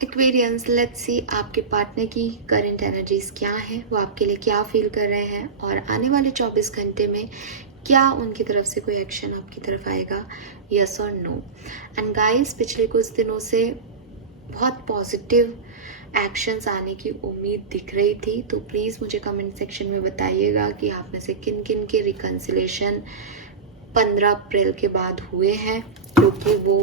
Aquarians, let's see आपके partner की current energies क्या है, वो आपके लिए क्या फील कर रहे हैं और आने वाले 24 घंटे में क्या उनकी तरफ से कोई एक्शन आपकी तरफ आएगा, यस और नो। एंड गाइस, पिछले कुछ दिनों से बहुत पॉजिटिव एक्शंस आने की उम्मीद दिख रही थी, तो प्लीज़ मुझे कमेंट सेक्शन में बताइएगा कि आप में से किन किन के रिकन्सिलेशन 15 अप्रैल के बाद हुए हैं, क्योंकि वो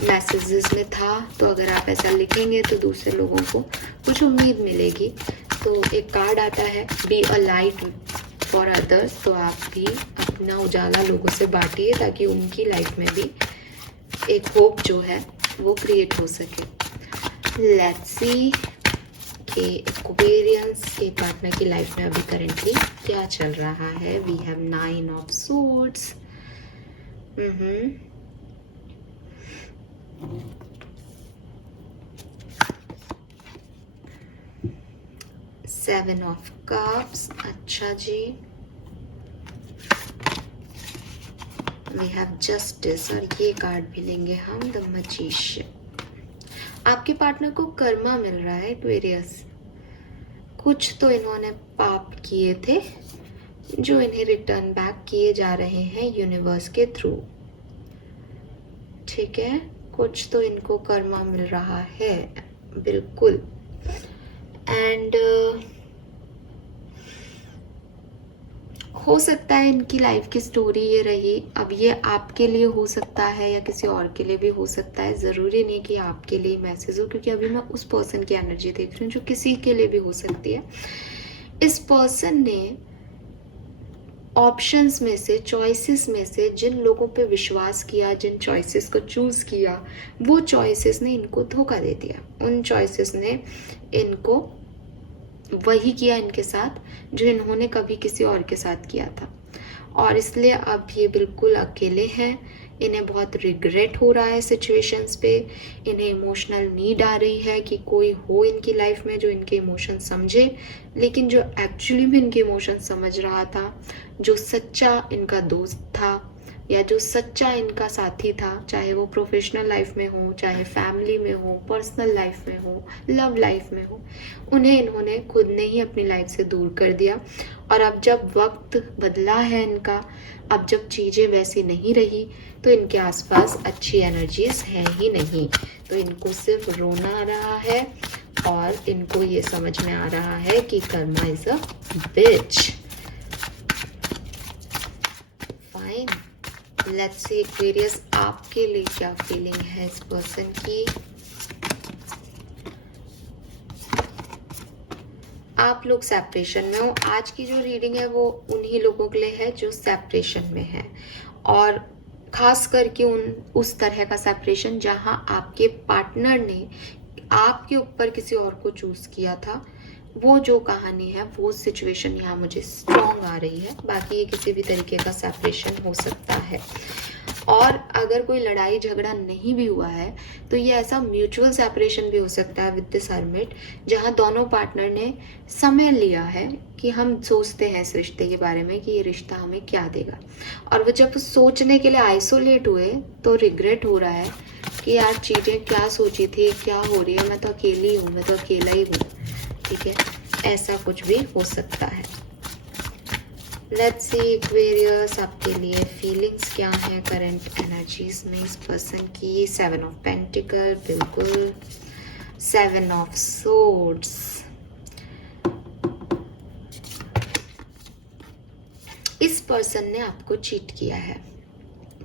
मैसेजेस में था। तो अगर आप ऐसा लिखेंगे तो दूसरे लोगों को कुछ उम्मीद मिलेगी। तो एक कार्ड आता है, be a light for others, तो आप भी अपना उजाला लोगों से बांटिए ताकि उनकी लाइफ में भी एक होप जो है वो क्रिएट हो सके। लेट्स सी कि एक्वेरियंस के पार्टनर की लाइफ में अभी करेंटली क्या चल रहा है। We have 9 of swords, 7 of cups, अच्छा जी। वी हैव जस्टिस, और ये कार्ड भी लेंगे हम, द मैजिशियन। आपके पार्टनर को कर्मा मिल रहा है एक्वेरियस। कुछ तो इन्होंने पाप किए थे जो इन्हें रिटर्न बैक किए जा रहे हैं यूनिवर्स के थ्रू, ठीक है। कुछ तो इनको कर्मा मिल रहा है, बिल्कुल। एंड हो सकता है इनकी लाइफ की स्टोरी ये रही। अब ये आपके लिए हो सकता है या किसी और के लिए भी हो सकता है, ज़रूरी नहीं कि आपके लिए मैसेज हो, क्योंकि अभी मैं उस पर्सन की एनर्जी देख रही हूँ जो किसी के लिए भी हो सकती है। इस पर्सन ने ऑप्शंस में से, चॉइसेस में से जिन लोगों पे विश्वास किया, जिन चॉइसेस को चूज किया, वो चॉइसेस ने इनको धोखा दे दिया। उन चॉइसेस ने इनको वही किया इनके साथ जो इन्होंने कभी किसी और के साथ किया था, और इसलिए अब ये बिल्कुल अकेले हैं। इन्हें बहुत रिग्रेट हो रहा है सिचुएशंस पे। इन्हें इमोशनल नीड आ रही है कि कोई हो इनकी लाइफ में जो इनके इमोशन समझे, लेकिन जो एक्चुअली में इनके इमोशन समझ रहा था, जो सच्चा इनका दोस्त था या जो सच्चा इनका साथी था, चाहे वो प्रोफेशनल लाइफ में हो, चाहे फैमिली में हो, पर्सनल लाइफ में हो, लव लाइफ में हो, उन्हें इन्होंने खुद ने ही अपनी लाइफ से दूर कर दिया। और अब जब वक्त बदला है इनका, अब जब चीज़ें वैसी नहीं रही, तो इनके आसपास अच्छी एनर्जीज है ही नहीं। तो इनको सिर्फ रोना आ रहा है और इनको ये समझ में आ रहा है कि karma is a bitch. Fine, let's see Aquarius आपके लिए क्या फीलिंग है इस पर्सन की। आप लोग सेपरेशन में हो। आज की जो रीडिंग है वो उन्हीं लोगों के लिए है जो सेपरेशन में है, और खास करके उस तरह का सेपरेशन जहां आपके पार्टनर ने आपके ऊपर किसी और को चूज किया था। वो जो कहानी है, वो सिचुएशन यहाँ मुझे स्ट्रॉन्ग आ रही है। बाकी ये किसी भी तरीके का सेपरेशन हो सकता है, और अगर कोई लड़ाई झगड़ा नहीं भी हुआ है तो ये ऐसा म्यूचुअल सेपरेशन भी हो सकता है विद दिस हर्मिट, जहाँ दोनों पार्टनर ने समय लिया है कि हम सोचते हैं इस रिश्ते के बारे में कि ये रिश्ता हमें क्या देगा, और वो जब सोचने के लिए आइसोलेट हुए तो रिग्रेट हो रहा है कि यार चीज़ें क्या सोची थी, क्या हो रही है, मैं तो अकेली हूँ, मैं तो अकेला ही हूँ, ठीक है। ऐसा कुछ भी हो सकता है। लेट्स सी एक्वेरियस आपके लिए फीलिंग्स क्या है करंट एनर्जीज में इस पर्सन की। 7 ऑफ पेंटिकल, बिल्कुल। 7 ऑफ सोर्ड्स, इस पर्सन ने आपको चीट किया है,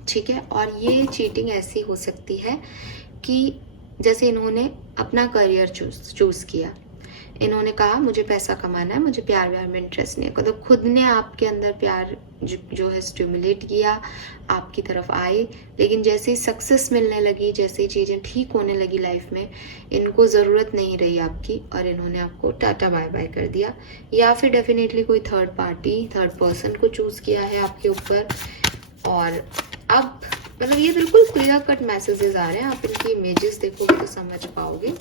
ठीक है। और ये चीटिंग ऐसी हो सकती है कि जैसे इन्होंने अपना करियर चूज किया, इन्होंने कहा मुझे पैसा कमाना है, मुझे प्यार व्यार में इंटरेस्ट नहीं है, तो खुद ने आपके अंदर प्यार जो है स्टिमुलेट किया, आपकी तरफ आए, लेकिन जैसे ही सक्सेस मिलने लगी, जैसे ही चीज़ें ठीक होने लगी लाइफ में, इनको ज़रूरत नहीं रही आपकी और इन्होंने आपको टाटा बाय बाय कर दिया। या फिर डेफिनेटली कोई थर्ड पार्टी, थर्ड पर्सन को चूज़ किया है आपके ऊपर। और अब ये बिल्कुल क्लियर कट मैसेजेस आ रहे हैं, आप इनकी इमेजेस देखोगे तो समझ पाओगे।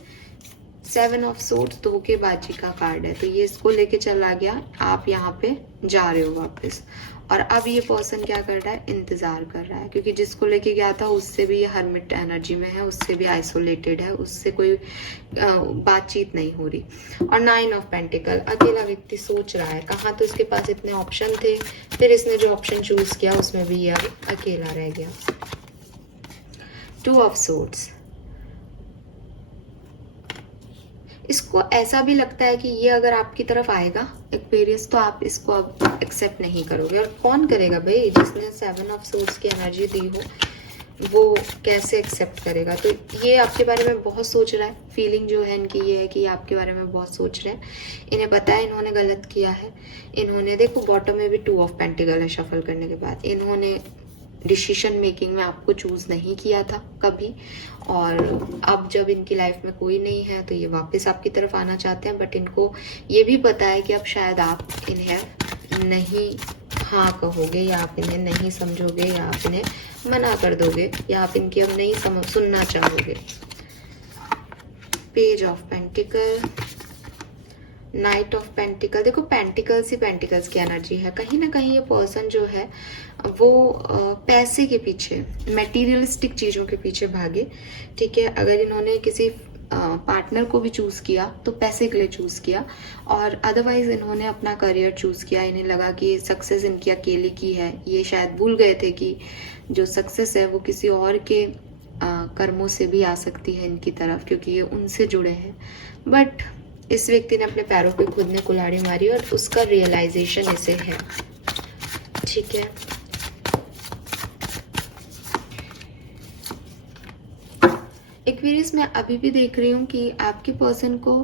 7 ऑफ सोर्ड्स धोखेबाजी का कार्ड है, तो ये इसको लेके चला गया, आप यहाँ पे जा रहे हो वापस। और अब ये पर्सन क्या कर रहा है, इंतजार कर रहा है, क्योंकि जिसको लेके गया था उससे भी ये हर्मिट एनर्जी में है, उससे भी आइसोलेटेड है, उससे कोई बातचीत नहीं हो रही। और 9 ऑफ पेंटिकल, अकेला व्यक्ति सोच रहा है, कहाँ तो इसके पास इतने ऑप्शन थे, फिर इसने जो ऑप्शन चूज किया उसमें भी ये अब अकेला रह गया। 2 ऑफ सोर्ड्स, इसको ऐसा भी लगता है कि ये अगर आपकी तरफ आएगा एक्वेरियस तो आप इसको अब एक्सेप्ट नहीं करोगे। और कौन करेगा भाई, जिसने 7 ऑफ सोर्ड्स की एनर्जी दी हो वो कैसे एक्सेप्ट करेगा। तो ये आपके बारे में बहुत सोच रहा है, फीलिंग जो है इनकी ये है कि ये आपके बारे में बहुत सोच रहे हैं। इन्हें पता है इन्होंने गलत किया है, इन्होंने देखो बॉटम में भी 2 ऑफ पेंटिकल है शफल करने के बाद, इन्होंने डिसीजन मेकिंग में आपको चूज नहीं किया था कभी, और अब जब इनकी लाइफ में कोई नहीं है तो ये वापस आपकी तरफ आना चाहते हैं। बट इनको ये भी पता है कि अब शायद आप इन्हें नहीं हाँ कहोगे, या आप इन्हें नहीं समझोगे, या आप इन्हें मना कर दोगे, या आप इनकी अब नहीं सुनना चाहोगे। Page of pentacle, night of pentacle, देखो पेंटिकल्स ही पेंटिकल्स की एनर्जी है। कहीं ना कहीं ये पर्सन जो है वो पैसे के पीछे, मटेरियलिस्टिक चीज़ों के पीछे भागे, ठीक है। अगर इन्होंने किसी पार्टनर को भी चूज़ किया तो पैसे के लिए चूज़ किया, और अदरवाइज इन्होंने अपना करियर चूज़ किया। इन्हें लगा कि सक्सेस इनकी अकेले की है, ये शायद भूल गए थे कि जो सक्सेस है वो किसी और के कर्मों से भी आ सकती है इनकी तरफ, क्योंकि ये उनसे जुड़े हैं। बट इस व्यक्ति ने अपने पैरों पे खुद ने कुल्हाड़ी मारी और उसका रियलाइजेशन इसे है, ठीक है। एक्वेरियस मैं अभी भी देख रही हूँ कि आपके पर्सन को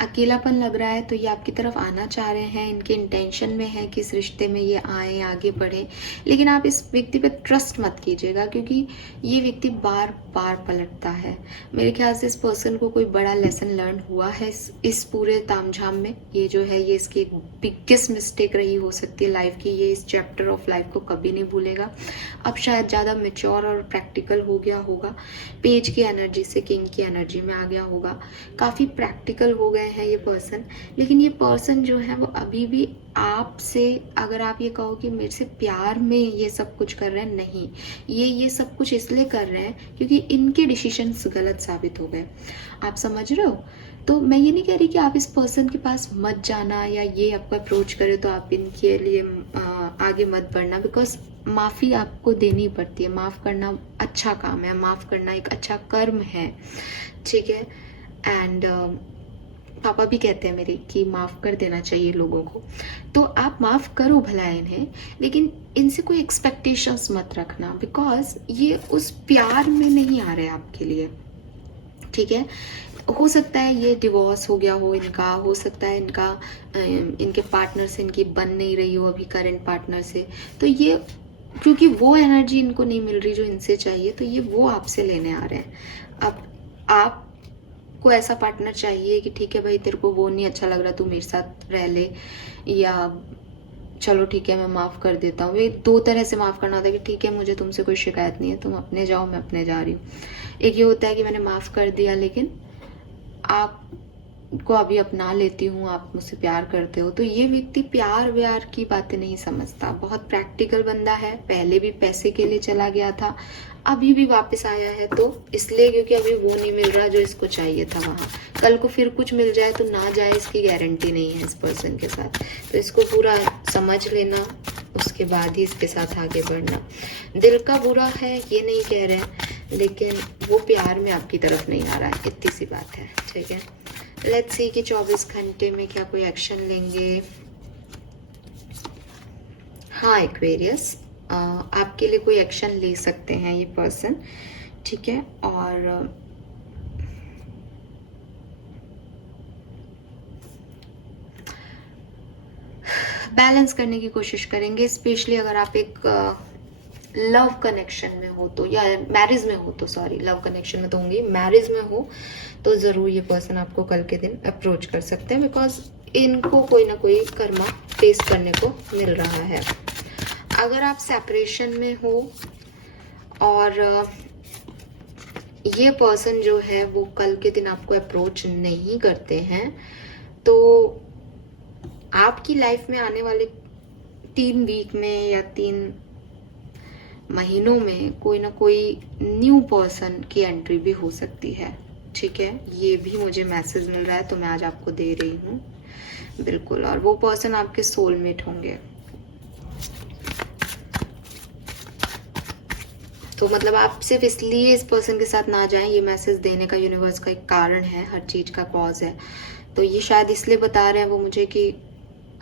अकेलापन लग रहा है, तो ये आपकी तरफ आना चाह रहे हैं, इनके इंटेंशन में है कि इस रिश्ते में ये आए, आगे बढ़े। लेकिन आप इस व्यक्ति पे ट्रस्ट मत कीजिएगा, क्योंकि ये व्यक्ति बार बार पलटता है। मेरे ख्याल से इस पर्सन को कोई बड़ा लेसन लर्न हुआ है इस पूरे तामझाम में। ये जो है ये इसकी एक बिगेस्ट मिस्टेक रही हो सकती है लाइफ की, ये इस चैप्टर ऑफ लाइफ को कभी नहीं भूलेगा। अब शायद ज़्यादा मेच्योर और प्रैक्टिकल हो गया होगा, पेज की एनर्जी से किंग की एनर्जी में आ गया होगा, काफ़ी प्रैक्टिकल हो गए है ये पर्सन। लेकिन ये पर्सन जो है वो अभी भी आपसे, अगर आप ये कहो कि मेरे से प्यार में ये सब कुछ कर रहे हैं, नहीं, ये सब कुछ इसलिए कर रहे हैं क्योंकि इनके डिसीजंस गलत साबित हो गए। आप समझ रहे हो? तो मैं ये नहीं कह रही कि आप इस पर्सन के पास मत जाना, या ये आपको अप्रोच करे तो आप इनके लिए आगे मत बढ़ना, बिकॉज माफ़ी आपको देनी पड़ती है। माफ़ करना अच्छा काम है, माफ़ करना एक अच्छा कर्म है, ठीक है। एंड पापा भी कहते हैं मेरे कि माफ़ कर देना चाहिए लोगों को, तो आप माफ़ करो भला इन्हें, लेकिन इनसे कोई एक्सपेक्टेशंस मत रखना, बिकॉज ये उस प्यार में नहीं आ रहे आपके लिए, ठीक है। हो सकता है ये डिवोर्स हो गया हो इनका, हो सकता है इनका इनके पार्टनर से इनकी बन नहीं रही हो अभी करंट पार्टनर से, तो ये क्योंकि वो एनर्जी इनको नहीं मिल रही जो इनसे चाहिए, तो ये वो आपसे लेने आ रहे हैं। अब आप को ऐसा पार्टनर चाहिए कि ठीक है भाई तेरे को वो नहीं अच्छा लग रहा, तू मेरे साथ रह ले, या चलो ठीक है मैं माफ़ कर देता हूँ। ये 2 तरह से माफ़ करना होता है कि ठीक है मुझे तुमसे कोई शिकायत नहीं है, तुम अपने जाओ मैं अपने जा रही हूँ। एक ये होता है कि मैंने माफ़ कर दिया लेकिन आपको अभी अपना लेती हूँ, आप मुझसे प्यार करते हो। तो ये व्यक्ति प्यार व्यार की बातें नहीं समझता, बहुत प्रैक्टिकल बंदा है। पहले भी पैसे के लिए चला गया था, अभी भी वापस आया है तो इसलिए क्योंकि अभी वो नहीं मिल रहा जो इसको चाहिए था वहाँ। कल को फिर कुछ मिल जाए तो ना जाए इसकी गारंटी नहीं है इस पर्सन के साथ, तो इसको पूरा समझ लेना, उसके बाद ही इसके साथ आगे बढ़ना। दिल का बुरा है ये नहीं कह रहे हैं, लेकिन वो प्यार में आपकी तरफ नहीं आ रहा है, इतनी सी बात है, ठीक है। लेट्स सी कि 24 घंटे में क्या कोई एक्शन लेंगे। हाँ एक्वेरियस, आपके लिए कोई एक्शन ले सकते हैं ये पर्सन, ठीक है। और बैलेंस करने की कोशिश करेंगे, स्पेशली अगर आप एक लव कनेक्शन में हो तो, या मैरिज में हो तो, सॉरी लव कनेक्शन में तो होंगी, मैरिज में हो तो ज़रूर ये पर्सन आपको कल के दिन अप्रोच कर सकते हैं, बिकॉज इनको कोई ना कोई कर्मा फेस करने को मिल रहा है। अगर आप सेपरेशन में हो और ये पर्सन जो है वो कल के दिन आपको अप्रोच नहीं करते हैं, तो आपकी लाइफ में आने वाले 3 वीक में या 3 महीनों में कोई ना कोई न्यू पर्सन की एंट्री भी हो सकती है। ठीक है, ये भी मुझे मैसेज मिल रहा है तो मैं आज आपको दे रही हूँ। बिल्कुल, और वो पर्सन आपके सोलमेट होंगे। तो मतलब आप सिर्फ इसलिए इस पर्सन के साथ ना जाएं, ये मैसेज देने का यूनिवर्स का एक कारण है, हर चीज का कॉज है। तो ये शायद इसलिए बता रहे हैं वो मुझे कि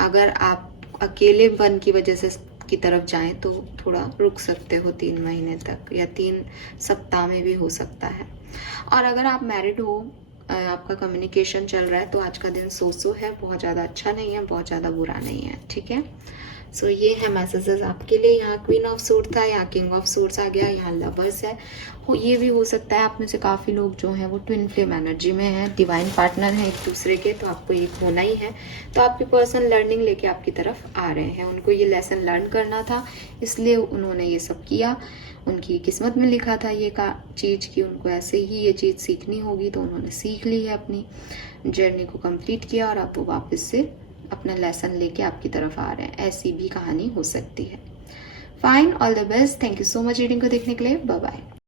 अगर आप अकेलेपन की वजह से की तरफ जाएं तो थोड़ा रुक सकते हो 3 महीने तक, या 3 सप्ताह में भी हो सकता है। और अगर आप मैरिड हो, आपका कम्युनिकेशन चल रहा है, तो आज का दिन सो है, बहुत ज़्यादा अच्छा नहीं है, बहुत ज़्यादा बुरा नहीं है। ठीक है, सो ये है मैसेजेस आपके लिए। यहाँ क्वीन ऑफ सूट था, यहाँ किंग ऑफ सूट्स आ गया, यहाँ लवर्स है। ये भी हो सकता है आप में से काफ़ी लोग जो हैं वो ट्विन फ्लेम एनर्जी में हैं, डिवाइन पार्टनर हैं एक दूसरे के, तो आपको ये होना ही है। तो आपके पर्सन लर्निंग लेके आपकी तरफ आ रहे हैं, उनको ये लेसन लर्न करना था, इसलिए उन्होंने ये सब किया। उनकी किस्मत में लिखा था ये चीज़ कि उनको ऐसे ही ये चीज़ सीखनी होगी, तो उन्होंने सीख ली है, अपनी जर्नी को कंप्लीट किया, और अब वो वापस से अपना लेसन लेके आपकी तरफ आ रहे हैं। ऐसी भी कहानी हो सकती है। Fine, all the best, thank you so much reading को देखने के लिए, बाय बाय।